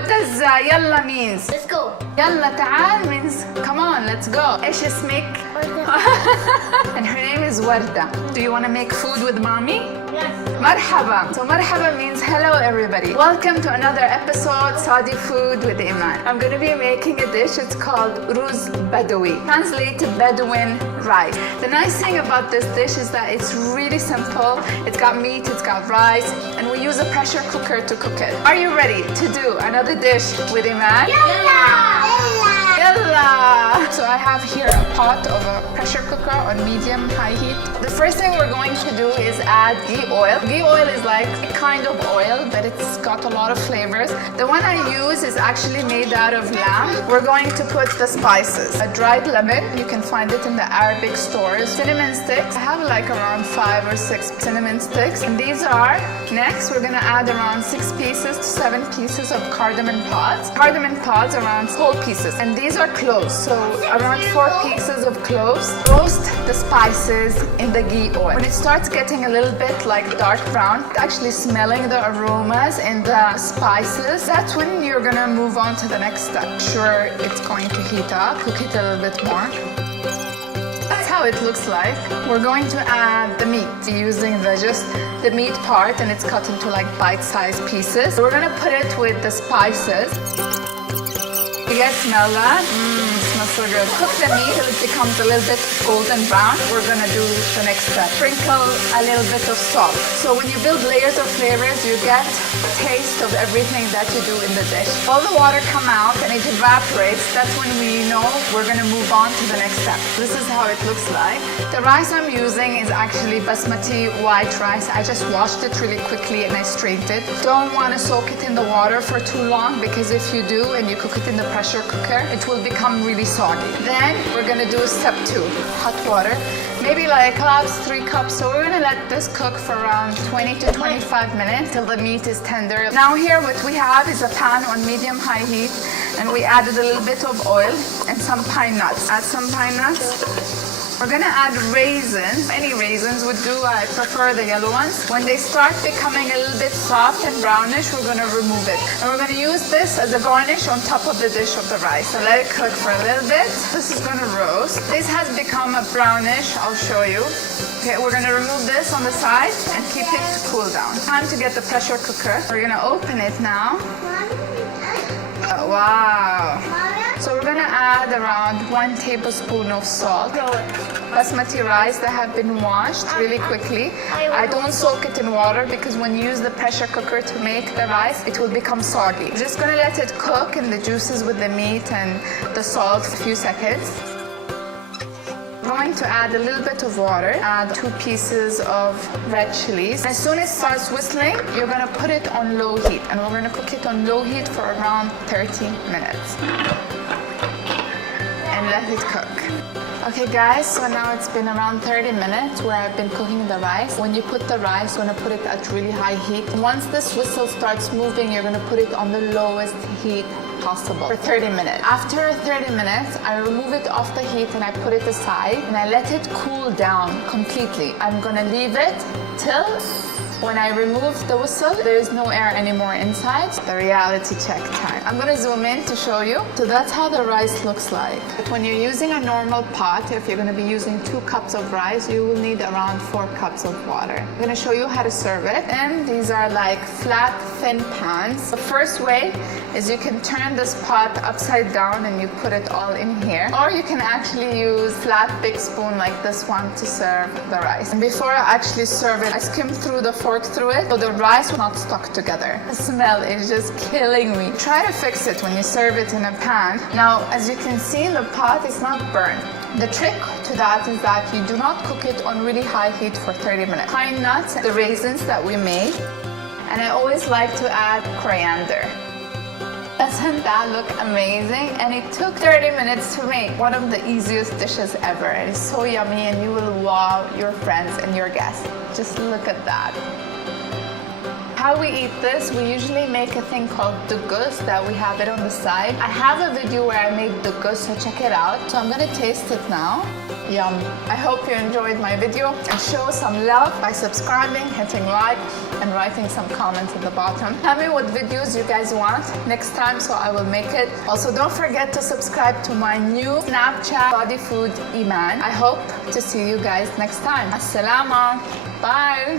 What does يلا means? Let's go. يلا تعال means come on, let's go. إيش اسمك? And her name is Warda. Do you want to make food with mommy? Yes. Marhaba. So marhaba means hello everybody. Welcome to another episode Saudi Food with Iman. I'm going to be making a dish. It's called Ruz Badawi. Translated Bedouin rice. The nice thing about this dish is that it's really simple. It's got meat, it's got rice, and we use a pressure cooker to cook it. Are you ready to do another dish with Iman? Yalla. Yalla! So I have here a pot of a pressure cooker on medium-high heat. The first thing we're going to do is add ghee oil. Ghee oil is like a kind of oil, but it's got a lot of flavors. The one I use is actually made out of lamb. We're going to put the spices. A dried lemon, you can find it in the Arabic stores. Cinnamon sticks, I have like around 5 or 6 cinnamon sticks. And these are, next we're gonna add around 6 pieces to 7 pieces of cardamom pods. Cardamom pods around whole pieces. And these are cloves, so around 4 pieces of cloves. Roast the spices in the ghee oil. When it starts getting a little bit like dark brown, actually smelling the aromas in the spices, that's when you're gonna move on to the next step. Sure, it's going to heat up, cook it a little bit more. That's how it looks like. We're going to add the meat using the meat part, and it's cut into like bite-sized pieces. We're gonna put it with the spices. You guys smell that? Smells so good. Cook the meat till it becomes a little bit golden brown. We're gonna do the next step. Sprinkle a little bit of salt. So when you build layers of flavors, you get a taste of everything that you do in the dish. All the water come out and it evaporates. That's when we know we're gonna move on to the next step. This is how it looks like. The rice I'm using is actually basmati white rice. I just washed it really quickly and I strained it. Don't want to soak it in the water for too long, because if you do and you cook it in the pressure cooker, it will become really soggy. Then we're gonna do step 2, hot water. Maybe like 3 cups. So we're gonna let this cook for around 20 to 25 minutes till the meat is tender. Now here what we have is a pan on medium-high heat, and we added a little bit of oil and some pine nuts. Add some pine nuts. We're gonna add raisins. Any raisins would do. I prefer the yellow ones. When they start becoming a little bit soft and brownish, we're gonna remove it. And we're gonna use this as a garnish on top of the dish of the rice. So let it cook for a little bit. This is gonna roast. This has become a brownish. I'll show you. Okay, we're gonna remove this on the side and keep it to cool down. Time to get the pressure cooker. We're gonna open it now. Wow. So we're gonna add around 1 tablespoon of salt. Basmati rice that have been washed really quickly. I don't soak it in water because when you use the pressure cooker to make the rice, it will become soggy. Just gonna let it cook in the juices with the meat and the salt for a few seconds. Going to add a little bit of water, add 2 pieces of red chilies. As soon as it starts whistling, you're gonna put it on low heat, and we're gonna cook it on low heat for around 30 minutes. And let it cook. Okay guys, so now it's been around 30 minutes where I've been cooking the rice. When you put the rice, you're gonna put it at really high heat. Once this whistle starts moving, you're gonna put it on the lowest heat possible for 30 minutes. After 30 minutes, I remove it off the heat and I put it aside and I let it cool down completely. I'm gonna leave it till when I remove the whistle, there is no air anymore inside. The reality check time. I'm gonna zoom in to show you. So that's how the rice looks like. But when you're using a normal pot, if you're gonna be using 2 cups of rice, you will need around 4 cups of water. I'm gonna show you how to serve it. And these are like flat, thin pans. The first way is you can turn this pot upside down and you put it all in here. Or you can actually use flat big spoon like this one to serve the rice. And before I actually serve it, I skim through the fork through it so the rice will not stuck together. The smell is just killing me. Try to fix it when you serve it in a pan. Now, as you can see, the pot is not burnt. The trick to that is that you do not cook it on really high heat for 30 minutes. Pine nuts, the raisins that we made, and I always like to add coriander. Doesn't that look amazing? And it took 30 minutes to make. One of the easiest dishes ever. It is so yummy and you will wow your friends and your guests. Just look at that. How we eat this, we usually make a thing called dugus that we have it on the side. I have a video where I made dugus, so check it out. So I'm gonna taste it now. Yum. I hope you enjoyed my video and show some love by subscribing, hitting like, and writing some comments at the bottom. Tell me what videos you guys want next time so I will make it. Also, don't forget to subscribe to my new Snapchat Body Food Iman. I hope to see you guys next time. As-salama. Bye.